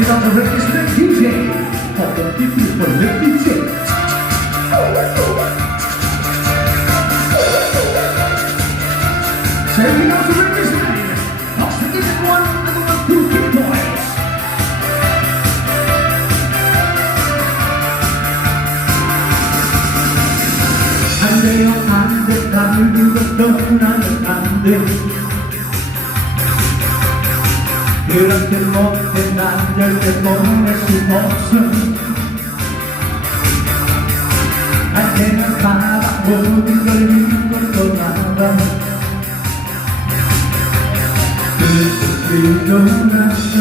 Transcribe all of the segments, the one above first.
Ladies and gentlemen, it's the DJ. 어떤 기분이 벌레 DJ. Taking out the Ricky's name. I'll sing it in one and the one two big boys. 안 돼요, 안 돼. 나를 두고 떠나면 안 돼. 그렇게 못해 난 절대 보낼 수 없어. 한테는 가봐. 모든 걸 잃고 떠나봐 그리고 나서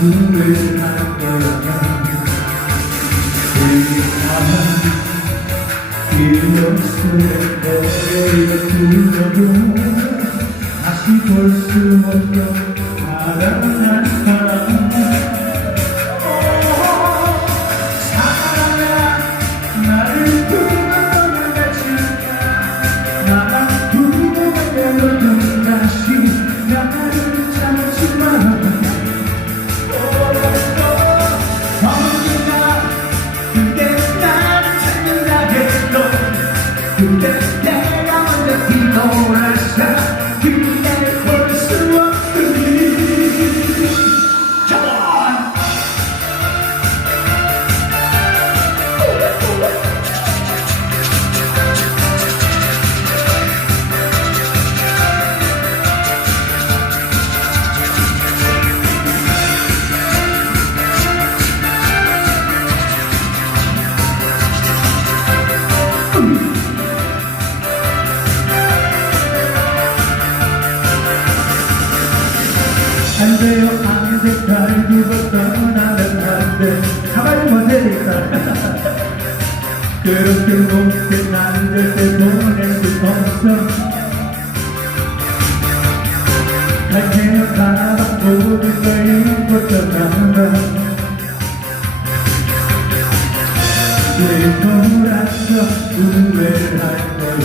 후회할 거야 그리고 기억 속에 너를 불러도 다시 볼수 없는 사 안 돼요 안 돼 날 두고 떠나면 안돼 가만히 되겠다 그렇게 난 절대 보낼 수 없어. 갈 테면 가봐 모든 걸 잊고 떠나봐 되돌아서 후회를 할 거야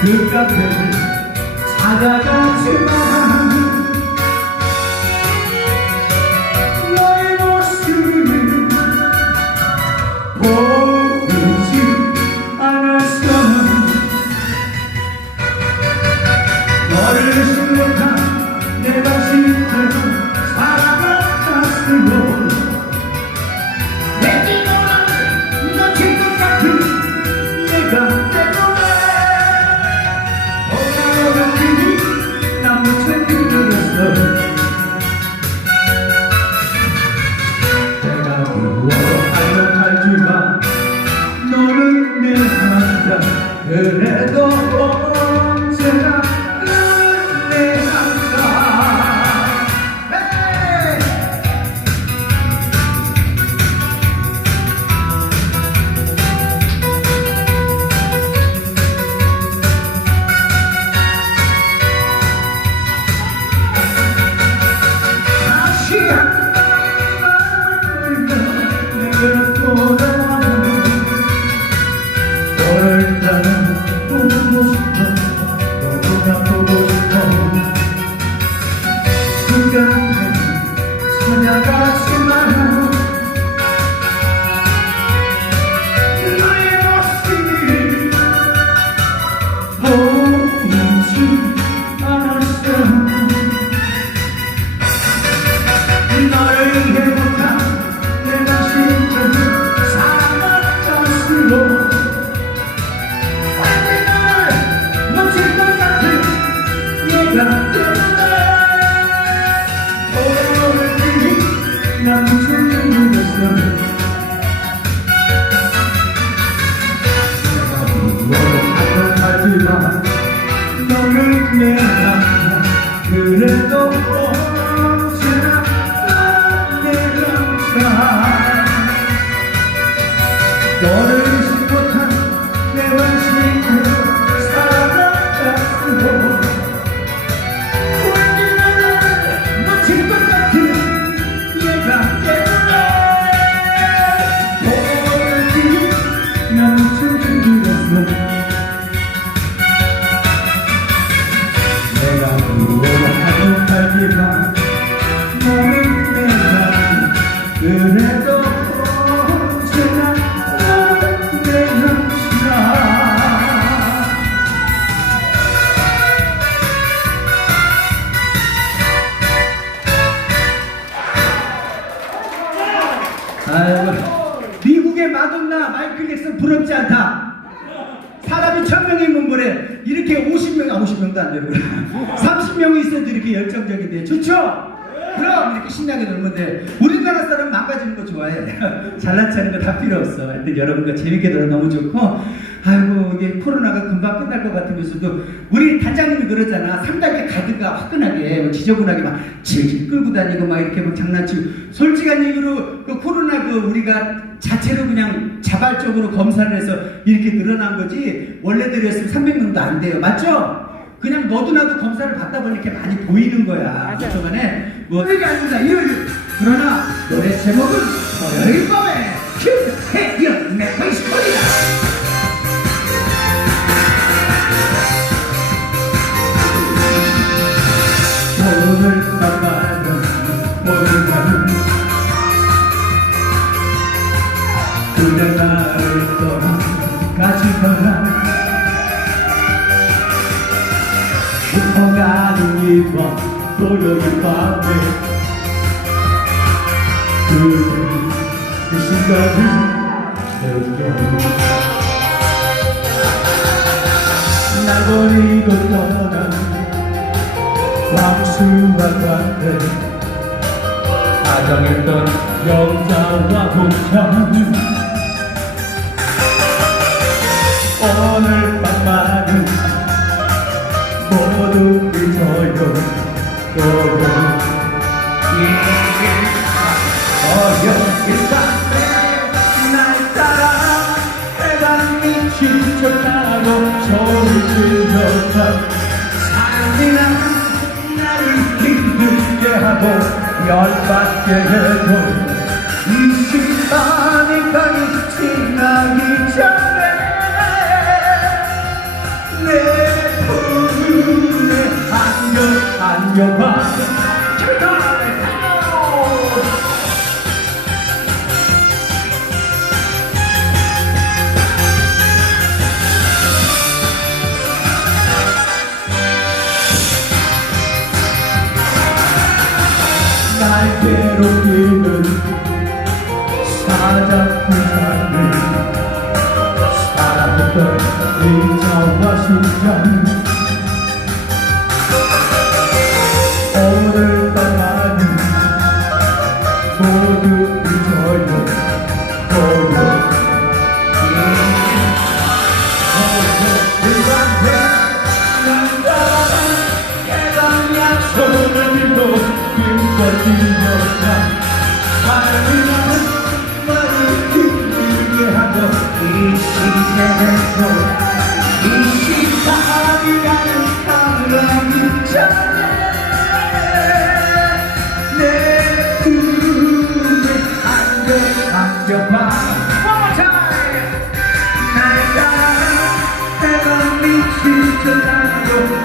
그 카페를 찾아가지만 Yeah, gonna 신나게 놀는데 우리나라 사람 망가지는 거 좋아해. 잘난 체하는 거 다 필요 없어. 하여튼 여러분과 재밌게 놀아 너무 좋고. 아이고 이게 코로나가 금방 끝날 것 같으면서도 우리 단장님이 그러잖아. 상당히 가드가 화끈하게 뭐 지저분하게 막 질질 끌고 다니고 막 이렇게 막 장난치고. 솔직한 얘기로 그 코로나 그 우리가 자체로 그냥 자발적으로 검사를 해서 이렇게 늘어난 거지. 원래대로였으면 300명도 안 돼요. 맞죠? 그냥 너도 나도 검사를 받다 보니 이렇게 많이 보이는 거야. 그동안에 뭐 이게 아닙니다. 일요일 그러나 노래 제목은 토요일 밤에 큐 해연 내 페이스북이다. 오늘 밤마다 오늘 밤은 그대 나를 떠나가지거나 슈퍼 가는 이밤 토요일 밤에 그, 그 순간을 느껴 날 버리고 떠난 광수와 같은 다정했던 여자와 동참 오늘 사랑이란 나를 힘들게 하고 열받게 해도 이 시간이 가기 지나기 전에 내 품에 안겨 안겨봐 괴롭히는 사자꾸나를 사랑했던 의자와 순간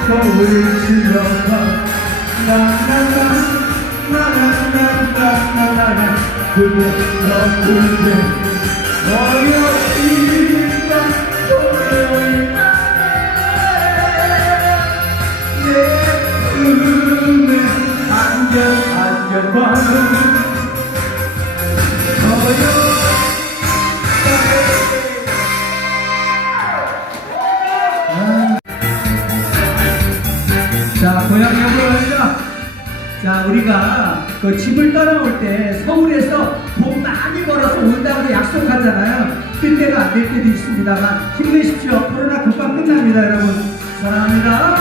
소리를 질러봐 나나나 나나나나나나 그대 너뿐데 너여 이밤 토요일 내 품에 안겨 안겨봐 걸어가자. 자, 우리가 그 집을 떠나올 때 서울에서 돈 많이 벌어서 온다고 약속하잖아요. 그때가 안 될 때도 있습니다만 힘내십시오. 코로나 금방 끝납니다, 여러분. 사랑합니다.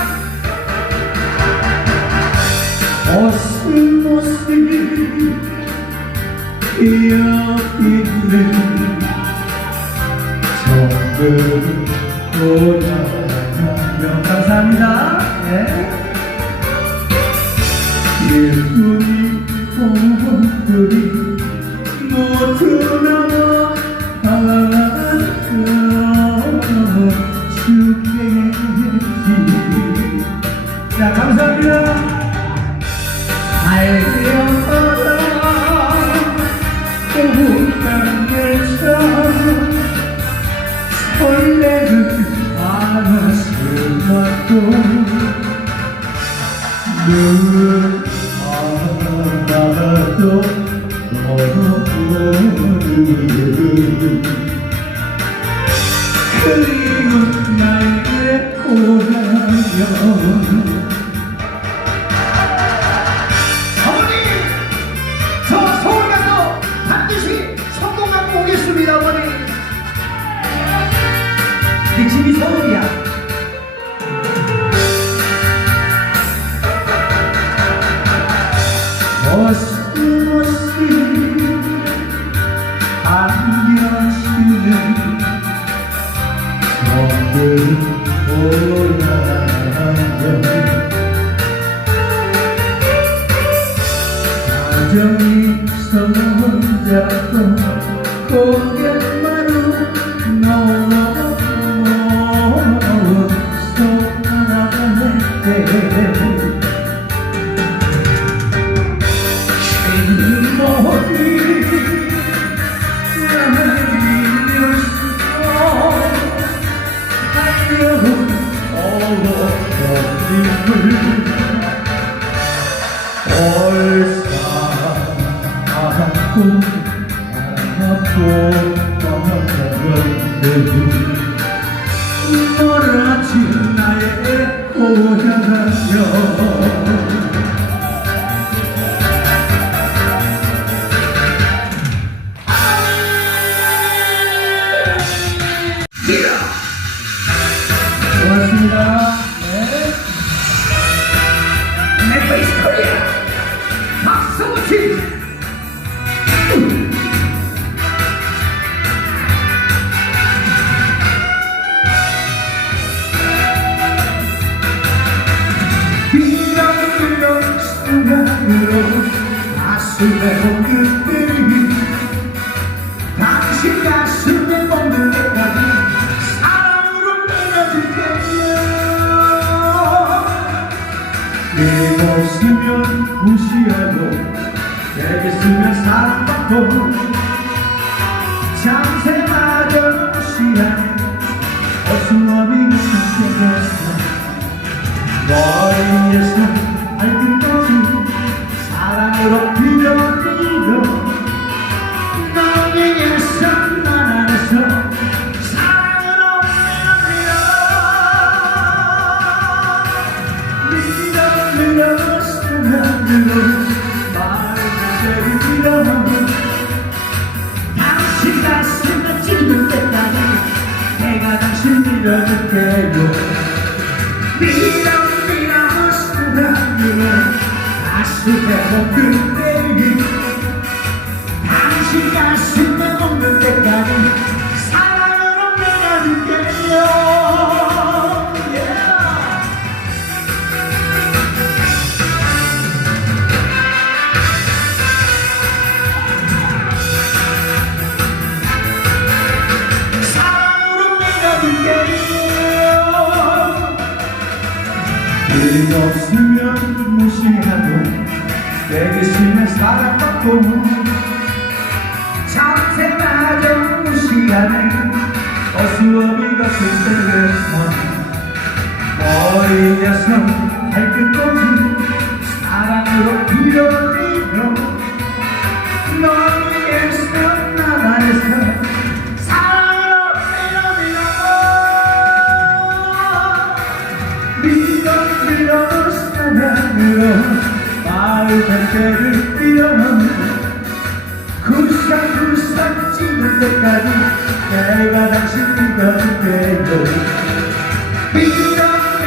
어슬어슬 기억있는 정글 돌아가며 감사합니다. 네. 예쁜이 봄들이 모두 나와 넷플릭스 코리아 박성호 씨 비가 흐르는 순간으로 가슴에 오는 사랑 받고 자신만 없는 때까지 사랑으로 나가줄게요 yeah. 사랑으로 내가줄게요 일 없으면 무시하고 내게 심해 사랑받고 내가 당신이 건데도 이렇게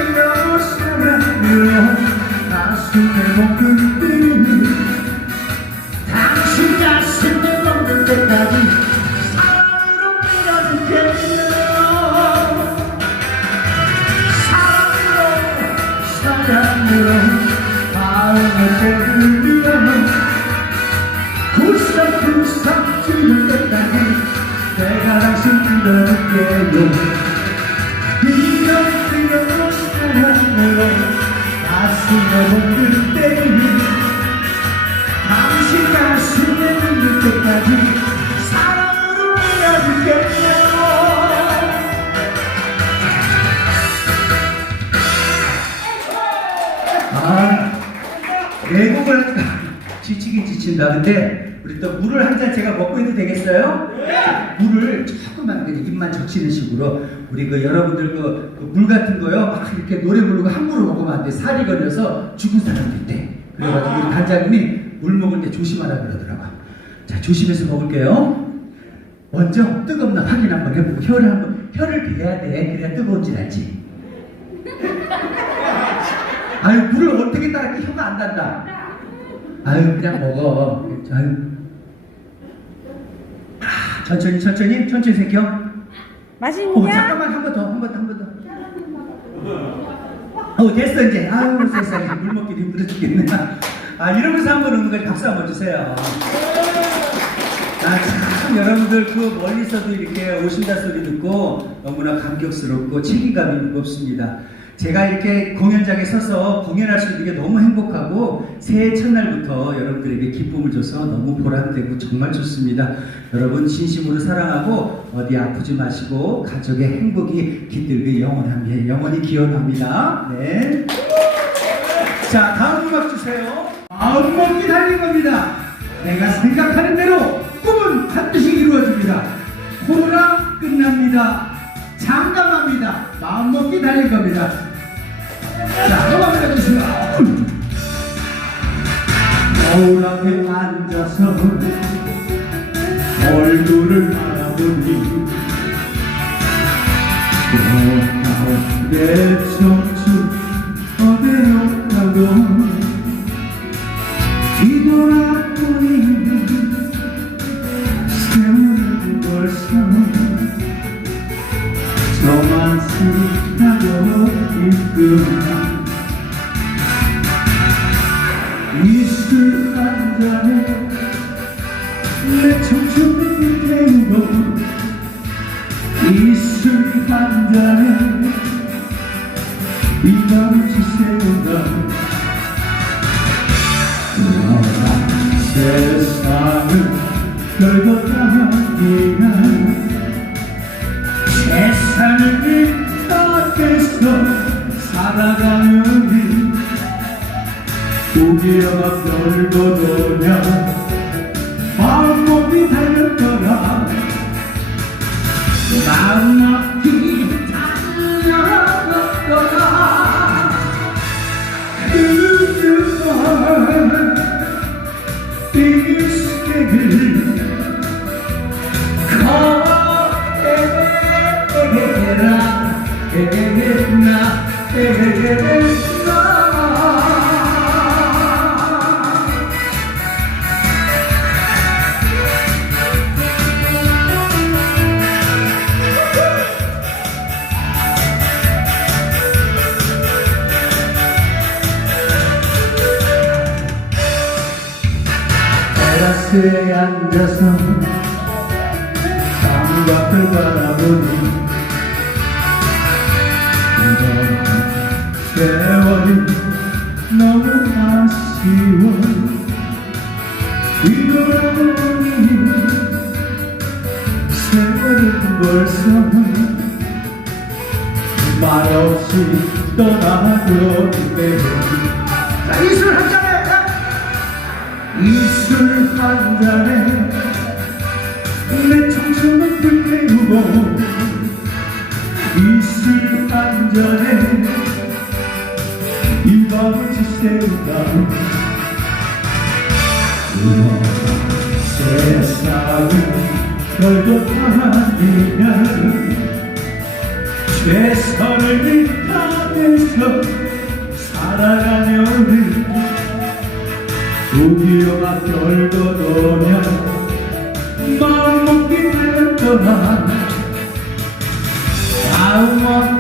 웃으면 가슴에 목을 뜨는 당신 가슴에 먹는 데까지 사랑으로 밀어주겠네요 사랑으로 사랑으로 마음을 깨우려 굴삭굴삭 주는 데까지 내가 당신 믿어줄게요 이렇게 사랑으로 가슴에 묻을 때를 당신 가슴에 묻을 때까지 사랑으로 믿어줄게요 아, 외국을 지치긴 지친다. 근데 우리 또 물을 한 잔 제가 먹고 해도 되겠어요? 물을 조금만 입만 적시는 식으로 우리 그 여러분들 그 물 같은 거요 막 이렇게 노래 부르고 함부로 먹으면 안 돼. 살이 걸려서 죽은 사람도 있대. 그래가지고 우리 단장님이 물 먹을 때 조심하라 그러더라고. 자 조심해서 먹을게요. 먼저 뜨겁나 확인 한번 해보고 혀를 한번 혀를 대야 돼. 그래야 뜨거운지 알지. 아유 물을 어떻게 따라 혀가 안 단다. 아유 그냥 먹어. 아유. 아, 천천히 천천히 천천히 새겨. 어 맛있냐? 잠깐만 한 번 더 한 번 더 한 번 더. 어 됐어 이제. 아유 세상에 물 먹기 힘들어 죽겠네. 아 이러면서 한번 오는 거니 박수 한번 주세요. 아참 여러분들 그 멀리서도 이렇게 오신다 소리 듣고 너무나 감격스럽고 책임감이 무겁습니다. 제가 이렇게 공연장에 서서 공연할 수 있는 게 너무 행복하고 새해 첫날부터 여러분들에게 기쁨을 줘서 너무 보람되고 정말 좋습니다. 여러분 진심으로 사랑하고 어디 아프지 마시고 가족의 행복이 깃들게 영원합니다. 영원히 기원합니다. 네. 자 다음 음악 주세요. 마음 먹기 달린 겁니다. 내가 생각하는 대로 꿈은 반드시 이루어집니다. 코로나 끝납니다. 장담합니다. 마음 먹기 달린 겁니다. 거울 앞에 앉아서 얼굴을 바라보니 내 청춘 어디 세상을 걸어가기가 세상을 밑에서 살아가는 우기어가 별거도냐 세월은 벌써 말없이 떠나버리네 자 이술 한 잔에 이술 한 잔에 내 청춘을 불태우고 이술 한 잔에 이 밤을 지새우다 세상은 별것 아니면 최선을 다해서 살아가면은 우리와 별것 오면 마음 먹기 되었더라 마음